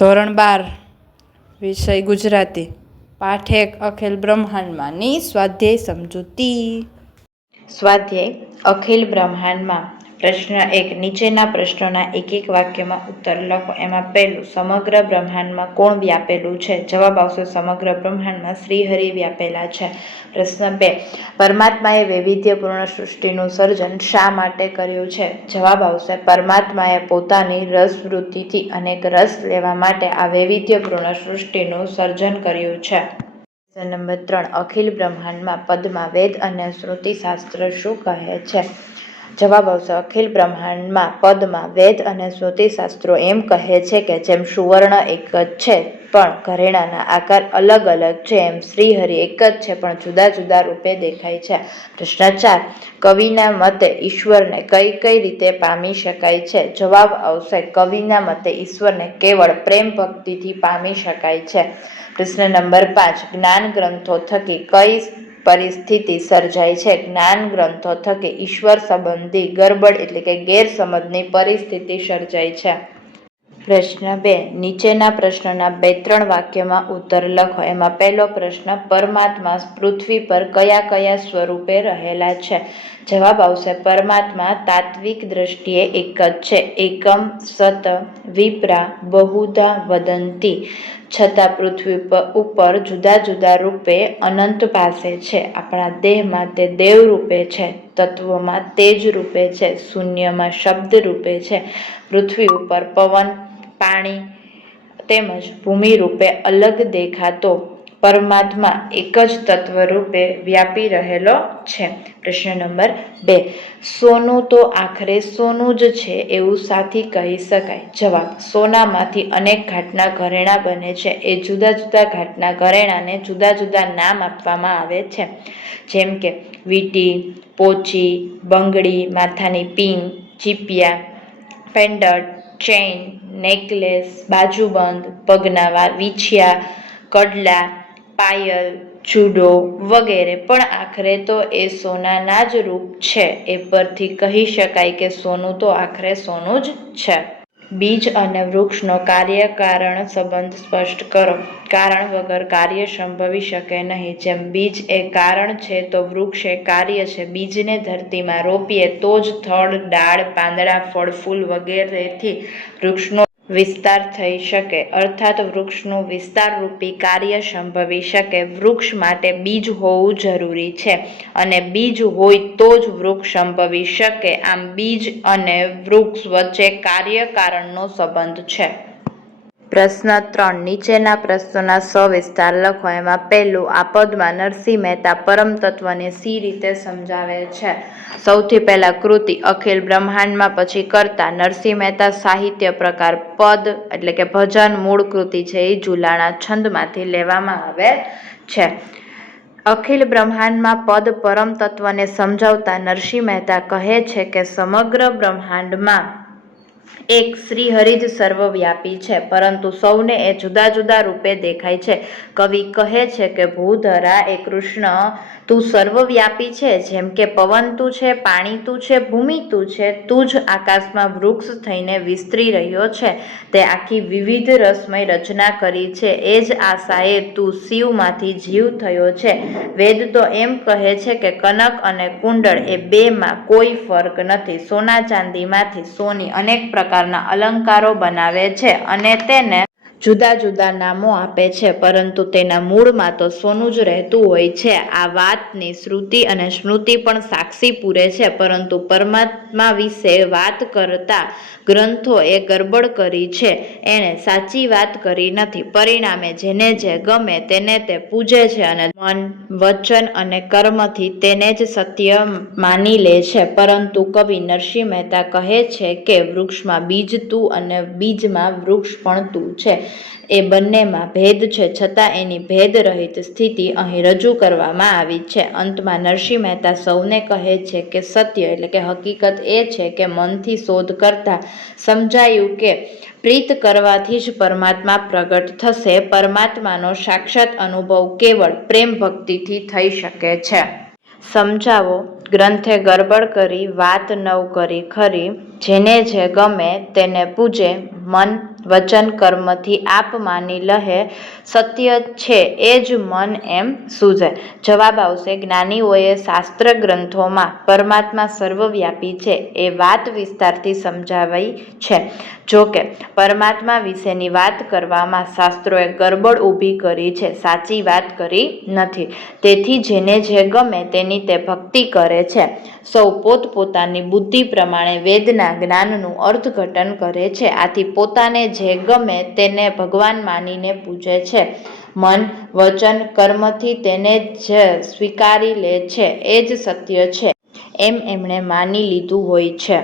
ધોરણ 12 વિષય ગુજરાતી પાઠ 1 અખિલ બ્રહ્માંડમાંની સ્વાધ્યાય સમજૂતી. સ્વાધ્યાય અખિલ બ્રહ્માંડમાં. પ્રશ્ન 1. નીચેના પ્રશ્નોના એક એક વાક્યમાં ઉત્તર લખો. એમાં પહેલું, સમગ્ર બ્રહ્માંડમાં કોણ વ્યાપેલું છે? જવાબ આવશે સમગ્ર બ્રહ્માંડમાં શ્રીહરિ વ્યાપેલા છે. પ્રશ્ન 2. પરમાત્માએ વૈવિધ્યપૂર્ણ સૃષ્ટિનું સર્જન શા માટે કર્યું છે? જવાબ આવશે પરમાત્માએ પોતાની રસવૃત્તિથી અનેક રસ લેવા માટે આ વૈવિધ્યપૂર્ણ સૃષ્ટિનું સર્જન કર્યું છે. પ્રશ્ન નંબર 3. અખિલ બ્રહ્માંડમાં પદમાં વેદ અને શ્રુતિશાસ્ત્ર શું કહે છે? જવાબ આવશે અખિલ બ્રહ્માંડમાં પદમાં વેદ અને શ્રુતિશાસ્ત્રો એમ કહે છે કે જેમ સુવર્ણ એક જ છે પણ ઘરેણાના આકાર અલગ અલગ છે, એમ શ્રીહરિ એક જ છે પણ જુદા જુદા રૂપે દેખાય છે. પ્રશ્ન 4. કવિના મતે ઈશ્વરને કઈ કઈ રીતે પામી શકાય છે? જવાબ આવશે કવિના મતે ઈશ્વરને કેવળ પ્રેમ ભક્તિથી પામી શકાય છે. પ્રશ્ન નંબર 5. જ્ઞાન ગ્રંથો થકી કઈ પરિસ્થિતિ સર્જાય છે? જ્ઞાન ગ્રંથો થકી ઈશ્વર સંબંધી ગરબડ એટલે કે ગેરસમજની પરિસ્થિતિ સર્જાય છે. પ્રશ્ન 2. નીચેના પ્રશ્નના 2-3 વાક્યમાં ઉત્તર લખો. એમાં પહેલો પ્રશ્ન, પરમાત્મા પૃથ્વી પર કયા કયા સ્વરૂપે રહેલા છે? જવાબ આવશે પરમાત્મા તાત્વિક દ્રષ્ટિએ એક જ છે. એકમ સત વિપ્રા બહુધા વદંતી. છતાં પૃથ્વી ઉપર જુદા જુદા રૂપે અનંત પાસે છે. આપણા દેહમાં તે દેવ રૂપે છે, તત્વોમાં તેજ રૂપે છે, શૂન્યમાં શબ્દ રૂપે છે, પૃથ્વી ઉપર પવન, પાણી તેમજ ભૂમિ રૂપે અલગ દેખાતો પરમાત્મા એક જ તત્વ રૂપે વ્યાપી રહેલો છે. પ્રશ્ન નંબર 2. સોનું તો આખરે સોનું જ છે એવું સાથી કહી શકાય? જવાબ, સોનામાંથી અનેક ઘાટના ઘરેણા બને છે. એ જુદા જુદા ઘાટના ઘરેણાને જુદા જુદા નામ આપવામાં આવે છે. જેમ કે વીંટી, પોચી, બંગડી, માથાની પીંગ, ચીપિયા, પેન્ડન્ટ, ચેઇન, નેકલેસ, બાજુબંધ, પગના વીંછિયા, કડલા, પાયલ, જુડો વગેરે. પણ આખરે તો એ સોનાના જ રૂપ છે. એ પરથી કહી શકાય કે સોનું તો આખરે સોનું જ છે. બીજ અને વૃક્ષનો કાર્ય-કારણ સંબંધ સ્પષ્ટ કરો. કારણ વગર કાર્ય સંભવી શકે નહીં. જેમ બીજ એ કારણ છે તો વૃક્ષ એ કાર્ય છે. બીજને ધરતીમાં રોપીએ તો જ થડ, ડાળ, પાંદડા, ફળ, ફૂલ વગેરેથી વૃક્ષનો વિસ્તાર થઈ શકે, અર્થાત વૃક્ષનું વિસ્તારરૂપી કાર્ય સંભવી શકે. વૃક્ષ માટે બીજ હોવું જરૂરી છે અને બીજ હોય તો જ વૃક્ષ સંભવી શકે. આમ બીજ અને વૃક્ષ વચ્ચે કાર્ય-કારણનો સંબંધ છે. પ્રશ્ન 3. નીચેના પ્રશ્નોના સવિસ્તાર લખો. એમાં પહેલું, આ પદમાં નરસિંહ મહેતા પરમ તત્વને સી રીતે સમજાવે છે? સૌથી પહેલા કૃતિ અખિલ બ્રહ્માંડમાં, પછી કર્તા નરસિંહ મહેતા. સાહિત્ય પ્રકાર પદ એટલે કે ભજન. મૂળ કૃતિ છે એ ઝુલાણા છંદમાંથી લેવામાં આવે છે. અખિલ બ્રહ્માંડમાં પદ પરમ તત્વને સમજાવતા નરસિંહ મહેતા કહે છે કે સમગ્ર બ્રહ્માંડમાં એક શ્રીહરિ જ સર્વવ્યાપી છે, પરંતુ સૌને એ જુદા જુદા રૂપે દેખાય છે. કવિ કહે છે કે ભૂધરા એ કૃષ્ણ તું સર્વવ્યાપી છે. જેમ કે પવન તું છે, પાણી તું છે, ભૂમિ તું છે, તું જ આકાશમાં વૃક્ષ થઈને વિસ્તરી રહ્યો છે. તે આખી વિવિધ રસમય રચના કરી છે. એ જ આશાએ તું શિવમાંથી જીવ થયો છે. વેદ તો એમ કહે છે કે કનક અને કુંડળ એ બેમાં કોઈ ફર્ક નથી. સોના ચાંદીમાંથી સોની અનેક પ્રકારના અલંકારો બનાવે છે અને તેને જુદા જુદા નામો આપે છે, પરંતુ તેના મૂળમાં તો સોનું જ રહેતું હોય છે. આ વાતની શ્રુતિ અને સ્મૃતિ પણ સાક્ષી પૂરે છે, પરંતુ પરમાત્મા વિશે વાત કરતા ગ્રંથોએ ગરબડ કરી છે. એણે સાચી વાત કરી નથી. પરિણામે જેને જે ગમે તેને તે પૂજે છે અને મન, વચન અને કર્મથી તેને જ સત્ય માની લે છે. પરંતુ કવિ નરસિંહ મહેતા કહે છે કે વૃક્ષમાં બીજ તું અને બીજમાં વૃક્ષ પણ તું છે. એ બંનેમાં ભેદ છે, છતાં એની ભેદરહિત સ્થિતિ અહીં રજૂ કરવામાં આવી છે. અંતમાં નરસિંહ મહેતા સૌને કહે છે કે સત્ય એટલે કે હકીકત એ છે કે મનથી શોધ કરતા સમજાયું કે પ્રીત કરવાથી જ પરમાત્મા પ્રગટ થશે. પરમાત્માનો સાક્ષાત અનુભવ કેવળ પ્રેમ ભક્તિથી થઈ શકે છે. સમજાવો. ગ્રંથે ગરબડ કરી, વાત નવ કરી ખરી. જેને જે ગમે તેને પૂજે, મન વચન કર્મથી આપ માની લહે સત્ય છે એ જ મન એમ સૂઝે. જવાબ આવશે જ્ઞાનીઓએ શાસ્ત્ર ગ્રંથોમાં પરમાત્મા સર્વવ્યાપી છે એ વાત વિસ્તારથી સમજાવી છે. જો કે પરમાત્મા વિશેની વાત કરવામાં શાસ્ત્રોએ ગરબડ ઊભી કરી છે, સાચી વાત કરી નથી. તેથી જેને જે ગમે તેની તે ભક્તિ કરે છે. સૌ પોતપોતાની બુદ્ધિ પ્રમાણે વેદના જ્ઞાનનું અર્થઘટન કરે છે. આથી પોતાને જે ગમે તેને ભગવાન માનીને પૂજે છે. મન વચન કર્મથી તેને જ સ્વીકારી લે છે એ જ સત્ય છે એમ એમણે માની લીધું હોય છે.